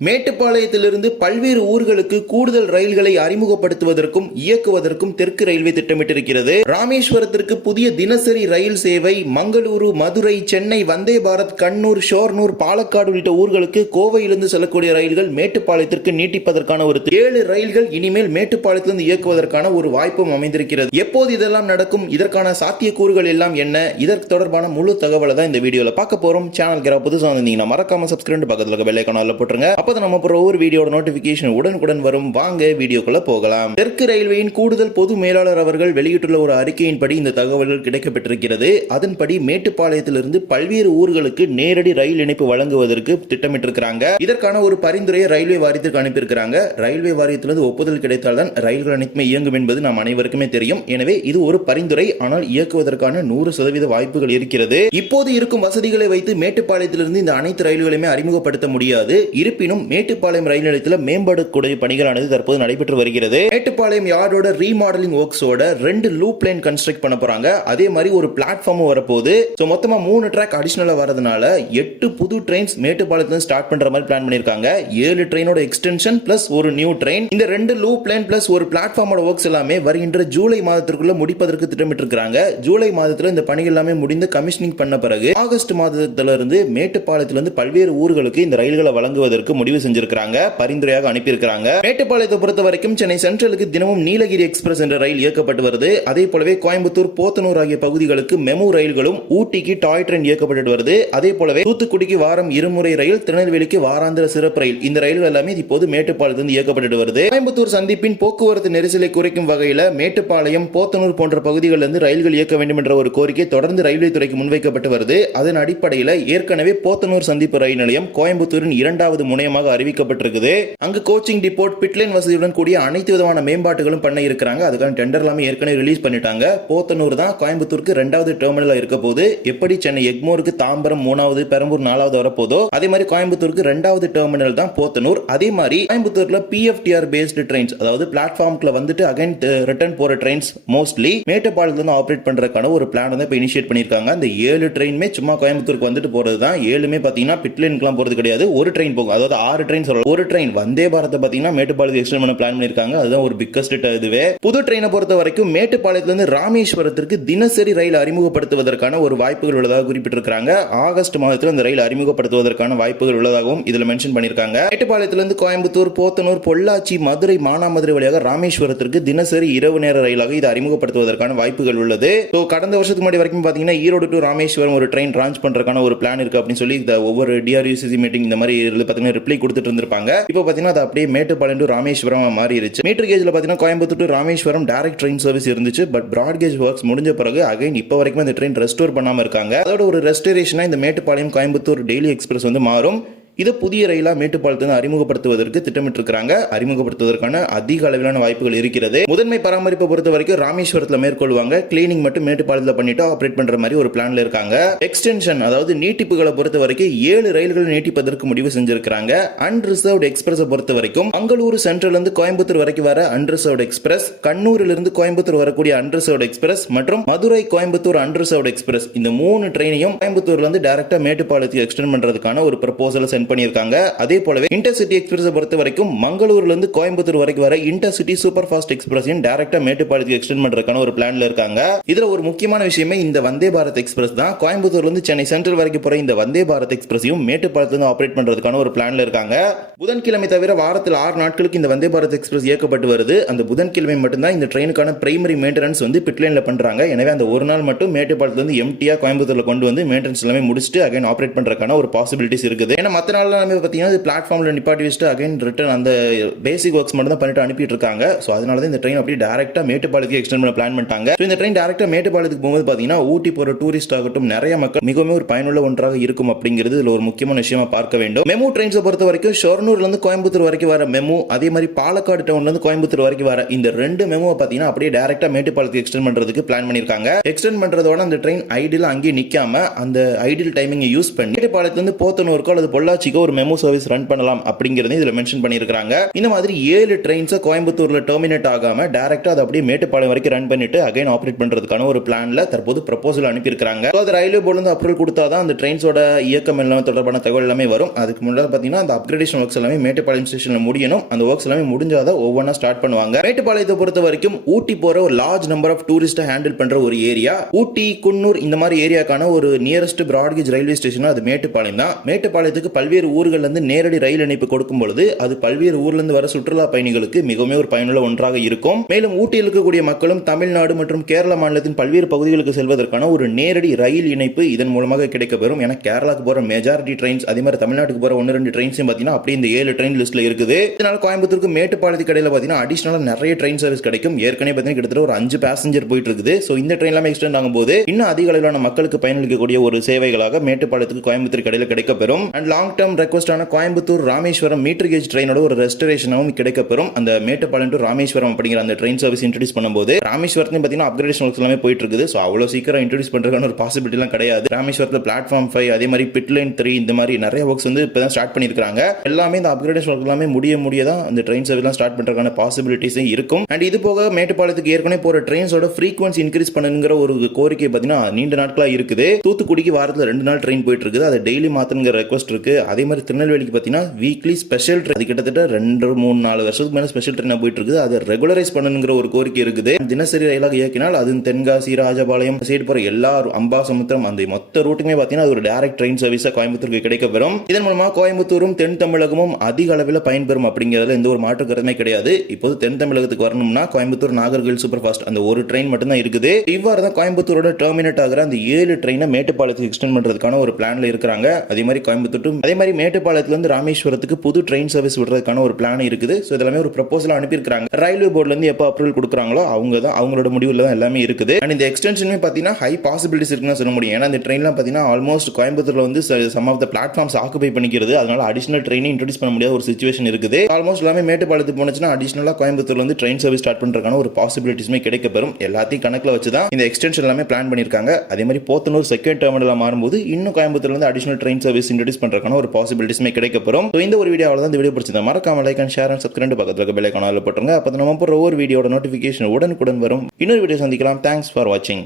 மேட்டுப்பாளையத்திலிருந்து பல்வேறு ஊர்களுக்கு கூடுதல் ரயில்களை அறிமுகப்படுத்துவதற்கும் இயக்குவதற்கும் தெற்கு ரயில்வே திட்டமிட்டிருக்கிறது. ராமேஸ்வரத்திற்கு புதிய தினசரி ரயில் சேவை, மங்களூரு, மதுரை, சென்னை, வந்தே பாரத், கண்ணூர், ஷோர்னூர், பாலக்காடு உள்ளிட்ட ஊர்களுக்கு கோவையிலிருந்து செல்லக்கூடிய ரயில்கள் மேட்டுப்பாளையத்திற்கு நீட்டிப்பதற்கான ஒரு 7 ரயில்கள் இனிமேல் மேட்டுப்பாளையத்திலிருந்து இயக்குவதற்கான ஒரு வாய்ப்பும் அமைந்திருக்கிறது. எப்போது இதெல்லாம் நடக்கும், இதற்கான சாத்தியக்கூறுகள் எல்லாம் என்ன, இதற்கு தொடர்பான முழு தகவலை தான் இந்த வீடியோல பார்க்க போறோம். சேனல் புதுசாக வந்தீங்கன்னா மறக்காம சப்ஸ்கிரைப், பக்கத்துல பெல் ஐகானை போட்டுருங்க. அப்பதான் நம்ம ஒவ்வொரு வீடியோட நோட்டிபிகேஷன் உடனுக்குடன் வரும். வாங்க வீடியோக்குள்ள போகலாம். தெற்கு ரயில்வேயின் கூடுதல் பொது மேலாளர் அவர்கள் வெளியிட்டுள்ள ஒரு அறிக்கையின்படி இந்த தகவல்கள் கிடைக்கப்பட்டிருக்கிறது. அதன்படி மேட்டுப்பாளையத்திலிருந்து பல்வேறு ஊர்களுக்கு நேரடி ரயில் இணைப்பு வழங்குவதற்கு திட்டமிட்டிருக்கிறாங்க. இதற்கான ஒரு பரிந்துரையை ரயில்வே வாரியத்திற்கு அனுப்பியிருக்கிறாங்க. ரயில்வே வாரியத்திலிருந்து ஒப்புதல் கிடைத்தால்தான் ரயில்கள் அனைத்துமே இயங்கும் என்பது நாம் அனைவருக்குமே தெரியும். எனவே இது ஒரு பரிந்துரை, ஆனால் இயக்குவதற்கான 100% வாய்ப்புகள் இருக்கிறது. இப்போது இருக்கும் வசதிகளை வைத்து மேட்டுப்பாளையத்திலிருந்து இந்த அனைத்து ரயில்களையுமே அறிமுகப்படுத்த முடியாது. இருப்பினும் மேட்டுப்பாளையம் ரயில் நிலையத்தில் மேம்படுத்தக்கூடிய பணிகளானது தற்போது நடைபெற்று வருகிறது. மேட்டுப்பாளையம் யார்டோட ரீமாடலிங் ஒர்க்ஸோட 2 லூப் லைன் கன்ஸ்ட்ரக்ட் பண்ண போறாங்க. அதே மாதிரி ஒரு பிளாட்ஃபார்மும் வரப்போகுது. மொத்தமா 3 ட்ராக் அடிஷனலா வரதுனால 8 புது ட்ரெயின்ஸ் மேட்டுப்பாளையத்துல ஸ்டார்ட் பண்ற மாதிரி பிளான் பண்ணிருக்காங்க. 7 ட்ரெயினோட எக்ஸ்டென்ஷன் பிளஸ் ஒரு நியூ ட்ரெயின். இந்த 2 லூப் லைன் பிளஸ் ஒரு பிளாட்ஃபார்மோட ஒர்க்ஸ் எல்லாமே வருகின்ற ஜூலை மாதத்திற்குள்ள முடிப்பதற்கு திட்டமிட்டிருக்காங்க. ஜூலை மாதத்துல இந்த பணிகள் எல்லாமே முடிந்து கமிஷனிங் பண்ண பிறகு ஆகஸ்ட் மாதத்திலிருந்து மேட்டுப்பாளையத்திலிருந்து பல்வேறு ஊர்களுக்கு இந்த ரயில்களை வழங்குவதற்கு முடிவு செஞ்சிருக்காங்க. பரிந்துரையாக அனுப்பியிருக்காங்க. மேட்டுப்பாளையத்தை பொறுத்த வரைக்கும் சென்னை சென்ட்ரலுக்கு தினமும் நீலகிரி எக்ஸ்பிரஸ் என்ற ரயில் இயக்கப்பட்டு வருது. அதே போலவே கோயம்புத்தூர், போத்தனூர் ஆகிய பகுதிகளுக்கு மெமு ரயில்களும், ஊட்டிக்கு டாய் ட்ரெயின் இயக்கப்பட்டு வருது. அதே போலவே தூத்துக்குடிக்கு வாரம் 2 முறை ரயில், திருநெல்வேலிக்கு வாராந்திர சிறப்பு ரயில், இந்த ரயில்கள் எல்லாமே இப்போது மேட்டுப்பாளையத்திலிருந்து இயக்கப்பட்டு வருது. கோயம்புத்தூர் சந்திப்பின் போக்குவரத்து நெரிசலை குறைக்கும் வகையில் மேட்டுப்பாளையம், போத்தனூர் போன்ற பகுதிகளிலிருந்து ரயில்கள் இயக்க வேண்டும் என்ற ஒரு கோரிக்கை தொடர்ந்து ரயில்வே துறைக்கு முன்வைக்கப்பட்டு வருது. அதன் அடிப்படையில் ஏற்கனவே போத்தனூர் சந்திப்பு ரயில் நிலையம் கோயம்புத்தூரின் 2வது முனையமாக அறிவிக்கப்பட்டிருக்குது. அங்கு கோச்சிங் டிப்போட், பிட்லைன் வசதியுடன் கூடிய அனைத்து விதமான மேம்பாட்டுகளும் பண்ண இருக்கிறாங்க. அதுக்கான டெண்டர் எல்லாமே ஏற்கனவே ரிலீஸ் பண்ணிட்டாங்க. போத்தனூர் தான் கோயம்புத்தூருக்கு 2வது டெர்மினலா இருக்க போது. எப்படி சென்னை எக்மோருக்கு தாம்பரம் 3வது, பெரம்பூர் 4வது வரப்போதோ அதே மாதிரி கோயம்புத்தூருக்கு 2வது டெர்மினல் தான் போத்தனூர். அதே மாதிரி கோயம்புத்தூர்ல PFTR பேஸ்டு ட்ரெயின்ஸ், அதாவது பிளாட்ஃபார்ம்ல வந்துட்டு அகைன் ரிட்டர்ன் போற ட்ரெயின்ஸ் மோஸ்ட்லி மேட்டுப்பாளையத்துல ஆபரேட் பண்றதுக்கான ஒரு பிளான் தான் இப்ப இனிஷியேட் பண்ணிருக்காங்க. அந்த 7 ட்ரெயினுமே சும்மா கோயம்புத்தூருக்கு வந்துட்டு போறது தான். 7மே பாத்தீங்கன்னா பிட்லைனுக்குலாம் போறது கிடையாது. ஒரு ட்ரெயின் போகும், அதாவது 6 ட்ரெயின் சொல்லலாம். ஒரு ட்ரெயின் வந்தே பாரத் பாத்தீங்கன்னா மேட்டுப்பாளையத்துக்கு எக்ஸ்டெண்ட் பண்ண பிளான் பண்ணிருக்காங்க. அதுதான் ஒரு பிக்கஸ்ட் இதுவே. புது ட்ரெயினை பொறுத்த வரைக்கும் மேட்டுப்பாளையத்திலிருந்து ராமேஸ்வரத்திற்கு தினசரி ரயில் அறிமுகப்படுத்துவதற்கான ஒரு வாய்ப்புகள் உள்ளதாக குறிப்பிட்டிருக்காங்க. ஆகஸ்ட் மாதத்தில் இந்த ரயில் அறிமுகப்படுத்துவதற்கான வாய்ப்புகள் உள்ளதாகவும் இதுல மென்ஷன் பண்ணிருக்காங்க. மேட்டுப்பாளையத்திலிருந்து கோயம்புத்தூர், போத்தனூர், பொள்ளாச்சி, மதுரை, மானாமதுரை வழியாக ராமேஸ்வரத்திற்கு தினசரி இரவு நேர ரயிலாக இதை அறிமுகப்படுத்துவதற்கான வாய்ப்புகள் உள்ளது. கடந்த வருஷத்துக்கு முன்னாடி வரைக்கும் பாத்தீங்கன்னா ஈரோடு டு ராமேஸ்வரம் ஒரு ட்ரெயின் லான்ச் பண்றதுக்கான ஒரு பிளான் இருக்கு அப்படின்னு சொல்லி ஒவ்வொரு DRUCC மீட்டிங் இந்த மாதிரி பாத்தீங்கன்னா ரிப்ளை கொடுத்துட்டு இருந்திருப்பாங்க. இப்போ பாத்தீங்கன்னா அது அப்படியே மேட்டுப்பாளையம் டு ராமேஸ்வரம் மாறிடுச்சு. மீட்டர் கேஜ்ல பாத்தீங்கன்னா Coimbatore to Rameswaram direct train service இருந்துச்சு. பட் பிராட் கேஜ் ஒர்க்ஸ் முடிஞ்ச பிறகு அகைன் இப்போ வரைக்கும் இந்த ட்ரெயின் ரெஸ்டோர் பண்ணாம இருக்காங்க. அதோட ஒரு ரெஸ்டரேஷனா இந்த மேட்டுப்பாளையம் கோயம்புத்தூர் டெய்லி எக்ஸ்பிரஸ் வந்து மாறும். இதை புதிய ரயிலா மேட்டுப்பாளையத்தில் அறிமுகப்படுத்துவதற்கு திட்டமிட்டிருக்கிறாங்க. அறிமுகப்படுத்துவதற்கான அதிக அளவிலான வாய்ப்புகள் இருக்கிறது. முதன்மை பராமரிப்பை பொறுத்த வரைக்கும் ராமேஸ்வரத்தில் மேற்கொள்வாங்க. கிளீனிங் மட்டும் மேட்டுப்பாளையத்தில் பண்ணிட்டு ஆபரேட் பண்ற மாதிரி ஒரு பிளான்ல இருக்காங்க. எக்ஸ்டென்ஷன், அதாவது நீட்டிப்புகளை பொறுத்த வரைக்கும் 7 ரயில்கள் நீட்டிப்பதற்கு முடிவு செஞ்சிருக்காங்க. அன்ரிசர்வ்டு எக்ஸ்பிரஸ் பொறுத்த வரைக்கும் மங்களூரு சென்ட்ரல் இருந்து கோயம்புத்தூர் வரைக்கும் வர அன்ரிசர்வ்டு எக்ஸ்பிரஸ், கண்ணூரில் இருந்து கோயம்புத்தூர் வரக்கூடிய அன்ரிசர்வ்டு எக்ஸ்பிரஸ் மற்றும் மதுரை கோயம்புத்தூர் அன்ரிசர்வ்டு எக்ஸ்பிரஸ், இந்த 3 ட்ரெயினையும் கோயம்புத்தூர்ல இருந்து டைரக்டா மேட்டுப்பாளையத்துக்கு எக்ஸ்டெண்ட் பண்றதுக்கான ஒரு ப்ரொபோசல் பண்ணிருக்காங்க. அதே போலவே இன்டர்சிட்டி எக்ஸ்பிரஸ் பொறுத்த வரைக்கும் மங்களூர்ல இருந்து கோயம்புத்தூர் வரைக்கும் வர இன்டர்சிட்டி சூப்பர் ஃபாஸ்ட் எக்ஸ்பிரஸ் டைரக்டா மேட்டுப்பாளையத்துக்கு எக்ஸ்டெண்ட் பண்றதுக்கான ஒரு பிளான்ல இருக்காங்க. இதுல ஒரு முக்கியமான விஷயமே இந்த வந்தே பாரத் எக்ஸ்பிரஸ் தான். கோயம்புத்தூர்ல இருந்து சென்னை சென்ட்ரல் வரைக்கும் போற இந்த வந்தே பாரத் எக்ஸ்பிரஸையும் மேட்டுப்பாளையத்துல இருந்து ஆபரேட் பண்றதுக்கான ஒரு பிளான்ல இருக்காங்க. புதன்கிழமை தவிர வாரத்தில் 6 நாட்களுக்கு இந்த வந்தே பாரத் எக்ஸ்பிரஸ் இயக்கப்பட்டு வருது. அந்த புதன்கிழமை மட்டும்தான் இந்த ட்ரெயினுக்கான பிரைமரி மெயின்டெனன்ஸ் வந்து பிட்லைன்ல பண்றாங்க. எனவே அந்த ஒரு நாள் மட்டும் மேட்டுப்பாளையத்துல இருந்து எம்டியா கோயம்புத்தூர்ல கொண்டு வந்து மெயின்டெனன்ஸ் எல்லாமே முடிச்சுட்டு அகைன் ஆபரேட் பண்றதுக்கான ஒரு பாசிபிலிட்டிஸ் இருக்குது. ஏன்னா மத்த நாள் பாத்தீங்கன்னா பிளாட்ஃபார்ம்ல நிப்பாட்டி வச்சுட்டு அகைன் ரிட்டர்ன் அந்த பேசிக் ஒர்க்ஸ் மட்டும் தான் பண்ணிட்டு அனுப்பிட்டு இருக்காங்க. சோ அதனால தான் இந்த ட்ரெயின் அப்படியே டைரக்டா மேட்டுப்பாளையத்துக்கு எக்ஸ்டெண்ட் பண்ண பிளான் பண்ணிட்டாங்க. சோ இந்த ட்ரெயின் டைரக்டா மேட்டுப்பாளையத்துக்கு போகும்போது பாத்தீங்கன்னா ஊட்டி போற டூரிஸ்ட் ஆகட்டும் நிறைய மக்கள் மிகவும் ஒரு பயனுள்ள ஒன்றாக இருக்கும் அப்படிங்கிறது இதுல ஒரு முக்கியமான விஷயமா பார்க்க வேண்டும். மெமு ட்ரெயின்ஸை பொறுத்த வரைக்கும் ஷொர்னூர்ல இருந்து கோயம்புத்தூர் வரைக்கும் வர மெமு, அதே மாதிரி பாலக்காடு டவுன்ல இருந்து கோயம்புத்தூர் வரைக்கும் வர இந்த 2 மெமுவை பாத்தீங்கன்னா அப்படியே டைரக்டா மேட்டுப்பாளையத்துக்கு எக்ஸ்டெண்ட் பண்றதுக்கு பிளான் பண்ணிருக்காங்க. எக்ஸ்டெண்ட் பண்றதோட அந்த ட்ரெயின் ஐடில் அங்கே நிக்காம அந்த ஐடில் டைமிங் யூஸ் பண்ணி மேட்டுப்பாளையத்துல இருந்து போத்தனூருக்கோ அல்லது பொள்ளாச்சி நல்லாட்சிக்கு ஒரு மெமோ சர்வீஸ் ரன் பண்ணலாம் அப்படிங்கறதை இதுல மென்ஷன் பண்ணியிருக்காங்க. இந்த மாதிரி 7 ட்ரெயின்ஸை கோயம்புத்தூர்ல டெர்மினேட் ஆகாம டைரக்டா அதை அப்படியே மேட்டுப்பாளையம் வரைக்கும் ரன் பண்ணிட்டு அகைன் ஆபரேட் பண்றதுக்கான ஒரு பிளான்ல தற்போது ப்ரொபோசல் அனுப்பியிருக்காங்க. அது ரயில்வே போர்டுல இருந்து அப்ரூவல் கொடுத்தாதான் அந்த ட்ரெயின்ஸோட இயக்கம் எல்லாம் தொடர்பான தகவல் எல்லாமே வரும். அதுக்கு முன்னாடி பாத்தீங்கன்னா அந்த அப்கிரேடேஷன் ஒர்க்ஸ் எல்லாமே மேட்டுப்பாளையம் ஸ்டேஷன்ல முடியணும். அந்த ஒர்க்ஸ் எல்லாமே முடிஞ்சாதான் ஒவ்வொன்றா ஸ்டார்ட் பண்ணுவாங்க. மேட்டுப்பாளையத்தை பொறுத்த வரைக்கும் ஊட்டி போற ஒரு large number of tourist handle பண்ற ஒரு ஏரியா. ஊட்டி, குன்னூர் இந்த மாதிரி ஏரியாக்கான ஒரு நியரஸ்ட் பிராட்கேஜ் ரயில்வே ஸ்டேஷன் அது மேட்டுப்பாளையம் தான். மேட்டுப்பாளையத்துக்கு பல்வேறு ஊர்கள்ல இருந்து நேரடி ரயில் இணைப்பு கொடுக்கும் பொழுது அது பல்வேறு ஊர்ல இருந்து வர சுற்றுலா பயணிகளுக்கு மிகவும் ஒரு பயனுள்ள ஒன்றாக இருக்கும். மேலும் ஊட்டியில் இருக்கக்கூடிய மக்களும் தமிழ்நாடு மற்றும் கேரள மாநிலத்தின் பல்வேறு பகுதிகளுக்கு செல்வதற்கான ஒரு நேரடி ரயில் இணைப்பு இதன் மூலமாக கிடைக்கப்பெறும். ஏன்னா கேரளாக்கு போற மெஜாரிட்டி ட்ரெயின்ஸ், அதே மாதிரி தமிழ்நாட்டுக்கு போற 1-2 ட்ரெயின்ஸ் பாத்தீங்கன்னா அப்படியே இந்த 7 ட்ரெயின் லிஸ்ட்ல இருக்குது. இதனால கோயம்புத்தூருக்கு மேட்டுப்பாளையத்துக்கு இடையில பாத்தீங்கன்னா அடிஷனலா நிறைய ட்ரெயின் சர்வீஸ் கிடைக்கும். ஏற்கனவே பாத்தீங்கன்னா கிட்டத்தட்ட ஒரு 5 பேசஞ்சர் போயிட்டு இருக்குது. சோ இந்த ட்ரெயின் எல்லாமே எக்ஸ்டெண்ட் ஆகும்போது இன்னும் அதிக அளவிலான மக்களுக்கு பயனளிக்கக்கூடிய ஒரு சேவைகளாக மேட்டுப்பாளையத்துக்கு கோயம்புத்தூர் இடையில கிடைக்கப்பெறும். அண்ட் லாங் டர்ம் ரெக்வஸ்டான கோயம்புத்தூர் ராமேஸ்வரம் மீட்டர் கேஜ் ட்ரெயினோட ஒரு ரெஸ்டரேஷனும் கிடைக்கப்பெறும். அந்த மேட்டுப்பாளையம் டு ராமேஸ்வரம் அப்படிங்கிற அந்த ட்ரெயின் சர்வீஸ் இன்ட்ரோடியூஸ் பண்ணும்போது ராமேஸ்வரத்துல பாத்தீங்கன்னா அப்கிரேடேஷன் ஒர்க்ஸ் எல்லாமே போயிட்டு இருக்குது. சோ அவ்வளவு சீக்கிரம் இன்ட்ரோடியூஸ் பண்றதுக்கான ஒரு பாசிபிலிட்டி எல்லாம் கிடையாது. ராமேஸ்வரத்துல பிளாட்ஃபார்ம் 5 அதே மாதிரி பிட் லைன் 3 இந்த மாதிரி நிறைய ஒர்க்ஸ் வந்து இப்பதான் ஸ்டார்ட் பண்ணிருக்காங்க. எல்லாமே இந்த அப்கிரேடேஷன் ஒர்க் எல்லாமே முடியதான் அந்த ட்ரெயின் சர்வீஸ் எல்லாம் ஸ்டார்ட் பண்றதுக்கான பாசிபிலிட்டிஸ் இருக்கும். அண்ட் இது போக மேட்டுப்பாளையத்துக்கு ஏற்கனவே போற ட்ரெயின்ஸோட ஃப்ரீக்வன்சி இன்க்ரீஸ் பண்ணுங்கிற ஒரு கோரிக்கை பாத்தீங்கன்னா நீண்ட நாட்களா இருக்குது. தூத்துக்குடிக்கு வாரத்துல 2 நாள் ட்ரெயின் போயிட்டு இருக்குது. அதை டெய்லி மாத்தணுங்கிற ரெக்வஸ்ட் இருக்கு. அதே மாதிரி திருநெல்வேலிக்கு பாத்தீங்கன்னா வீக்லி ஸ்பெஷல் ட்ரெயின், அது கிட்டத்தட்ட 2-3-4 வருஷத்துக்கு மேல ஸ்பெஷல் ட்ரெயினா போயிட்டு இருக்குது. அதை ரெகுலரைஸ் பண்ணணுங்கிற ஒரு கோரிக்கை இருக்குது. தினசரி ரயிலாக இயக்கினால் அது தென்காசி, ராஜபாளையம் சைடு போற எல்லா அம்பாசமுத்திரம் அந்த மொத்த ரூட்டுமே பாத்தீங்கன்னா அது ஒரு டைரக்ட் ட்ரெயின் சர்வீஸா கோயம்புத்தூருக்கு கிடைக்கப்பெறும். இதன் மூலமா கோயம்புத்தூரும் தென் தமிழகமும் அதிக அளவில் பயன்பெறும் அப்படிங்கிறதுல எந்த ஒரு மாற்று கருத்துமே கிடையாது. இப்போது தென் தமிழகத்துக்கு வரணும்னா கோயம்புத்தூர் நாகர்கோவில் சூப்பர் ஃபாஸ்ட் அந்த ஒரு ட்ரெயின் மட்டும் தான் இருக்குது. இவ்வாறு தான் கோயம்புத்தூரோட டெர்மினேட் ஆகிற அந்த 7 ட்ரெயினை மேட்டுப்பாளையத்துக்கு எக்ஸ்டெண்ட் பண்றதுக்கான ஒரு பிளான்ல இருக்காங்க. அதே மாதிரி கோயம்புத்தூர் அதே மாதிரி மேட்டுப்பாளையத்துல இருந்து ராமேஸ்வரத்துக்கு புது ட்ரெயின் சர்வீஸ் விடுறதுக்கான ஒரு பிளான் இருக்குது. ஸோ இதெல்லாமே ஒரு ப்ரொபோசல் அனுப்பியிருக்காங்க. ரயில்வே போர்டுல இருந்து எப்போ அப்ரூவல் கொடுக்குறாங்களோ அவங்களோட முடிவுல தான் எல்லாமே இருக்குது. அண்ட் இந்த எக்ஸ்டென்ஷனுமே பார்த்தீங்கன்னா ஹை பாசிபிலிட்டிஸ் இருக்குன்னு சொல்ல முடியும். ஏன்னா இந்த ட்ரெயின்லாம் பார்த்தீங்கன்னா ஆல்மோஸ்ட் கோயம்புத்தூர்ல வந்து some of the platforms occupy பண்ணிக்கிறது. அதனால அடிஷனல் ட்ரெயினை இன்ட்ரோடியூஸ் பண்ண முடியாத ஒரு சிச்சுவேஷன் இருக்குது. ஆல்மோஸ்ட் எல்லாமே மேட்டுப்பாளையத்துக்கு போனுச்சுன்னா அடிஷனலா கோயம்புத்தூர்ல வந்து ட்ரெயின் சர்வீஸ் ஸ்டார்ட் பண்றதுக்கான ஒரு பாசிபிலிட்டிஸ்மே கிடைக்கப்பெறும். எல்லாத்தையும் கணக்கில் வச்சு தான் இந்த எக்ஸ்டென்ஷன் எல்லாமே பிளான் பண்ணியிருக்காங்க. அதே மாதிரி போத்தனூர் செகண்ட் டெர்மினலா மாறும்போது இன்னும் கோயம்புத்தூர்ல இருந்து அடிஷனல் ட்ரெயின் சர்வீஸ் இன்ட்ரோடியூஸ் பண்றதுக்கான ஒரு பாசிபிலிட்டிஸ்மே கிடைக்கப்பெறும். இந்த ஒரு வீடியோ அவ்வளவுதான். இந்த வீடியோ பிடிச்சதா மறக்காம like and share and subscribe பக்கத்துல பெல் ஐகான் போட்டுருங்க. அப்போ நம்ம போற ஒவ்வொரு வீடியோட நோட்டிபிகேஷன் உடனுக்குடன் வரும். இன்னொரு வீடியோ சந்திக்கலாம். தேங்க்ஸ் ஃபார் வாட்சிங்.